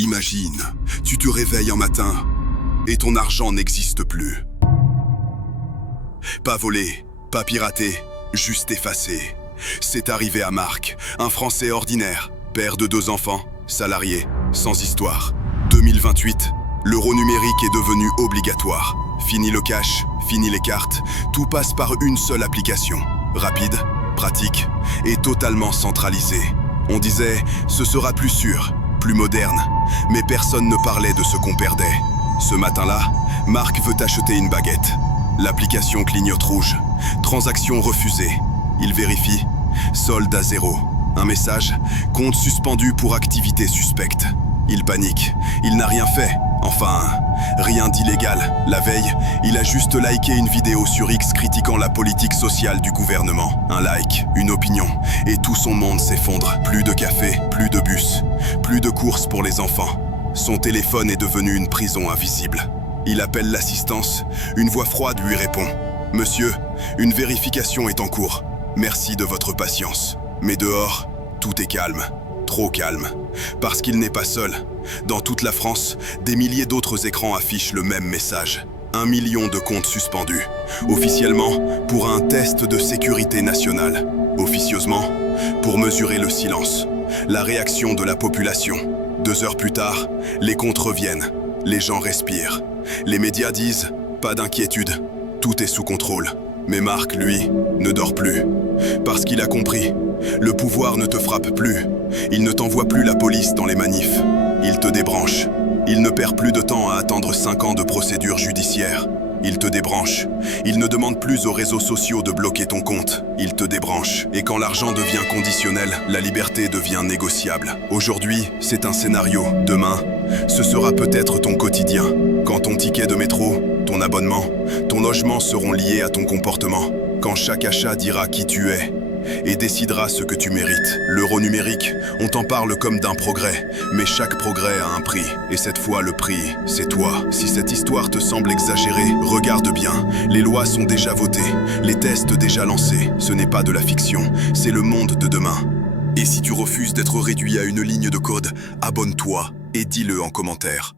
Imagine, tu te réveilles un matin et ton argent n'existe plus. Pas volé, pas piraté, juste effacé. C'est arrivé à Marc, un Français ordinaire, père de 2 enfants, salarié, sans histoire. 2028, l'euro numérique est devenu obligatoire. Fini le cash, fini les cartes, tout passe par une seule application. Rapide, pratique et totalement centralisée. On disait, ce sera plus sûr, plus moderne, mais personne ne parlait de ce qu'on perdait. Ce matin-là, Marc veut acheter une baguette. L'application clignote rouge. Transaction refusée. Il vérifie. Solde à 0. Un message. Compte suspendu pour activité suspecte. Il panique. Il n'a rien fait. Enfin, rien d'illégal. La veille, il a juste liké une vidéo sur X critiquant la politique sociale du gouvernement. Un like, une opinion, et tout son monde s'effondre. Plus de café, plus de bus, plus de courses pour les enfants. Son téléphone est devenu une prison invisible. Il appelle l'assistance. Une voix froide lui répond. « Monsieur, une vérification est en cours. Merci de votre patience. » Mais dehors, tout est calme. Trop calme. Parce qu'il n'est pas seul. Dans toute la France, des milliers d'autres écrans affichent le même message. 1 million de comptes suspendus. Officiellement, pour un test de sécurité nationale. Officieusement, pour mesurer le silence. La réaction de la population. 2 heures plus tard, les comptes reviennent. Les gens respirent. Les médias disent « Pas d'inquiétude, tout est sous contrôle ». Mais Marc, lui, ne dort plus. Parce qu'il a compris, le pouvoir ne te frappe plus. Il ne t'envoie plus la police dans les manifs. Il te débranche. Il ne perd plus de temps à attendre 5 ans de procédure judiciaire. Il te débranche. Il ne demande plus aux réseaux sociaux de bloquer ton compte. Il te débranche. Et quand l'argent devient conditionnel, la liberté devient négociable. Aujourd'hui, c'est un scénario. Demain, ce sera peut-être ton quotidien. Quand ton ticket de métro, ton abonnement, ton logement seront liés à ton comportement. Quand chaque achat dira qui tu es et décidera ce que tu mérites. L'euro numérique, on t'en parle comme d'un progrès, mais chaque progrès a un prix. Et cette fois, le prix, c'est toi. Si cette histoire te semble exagérée, regarde bien. Les lois sont déjà votées, les tests déjà lancés. Ce n'est pas de la fiction, c'est le monde de demain. Et si tu refuses d'être réduit à une ligne de code, abonne-toi et dis-le en commentaire.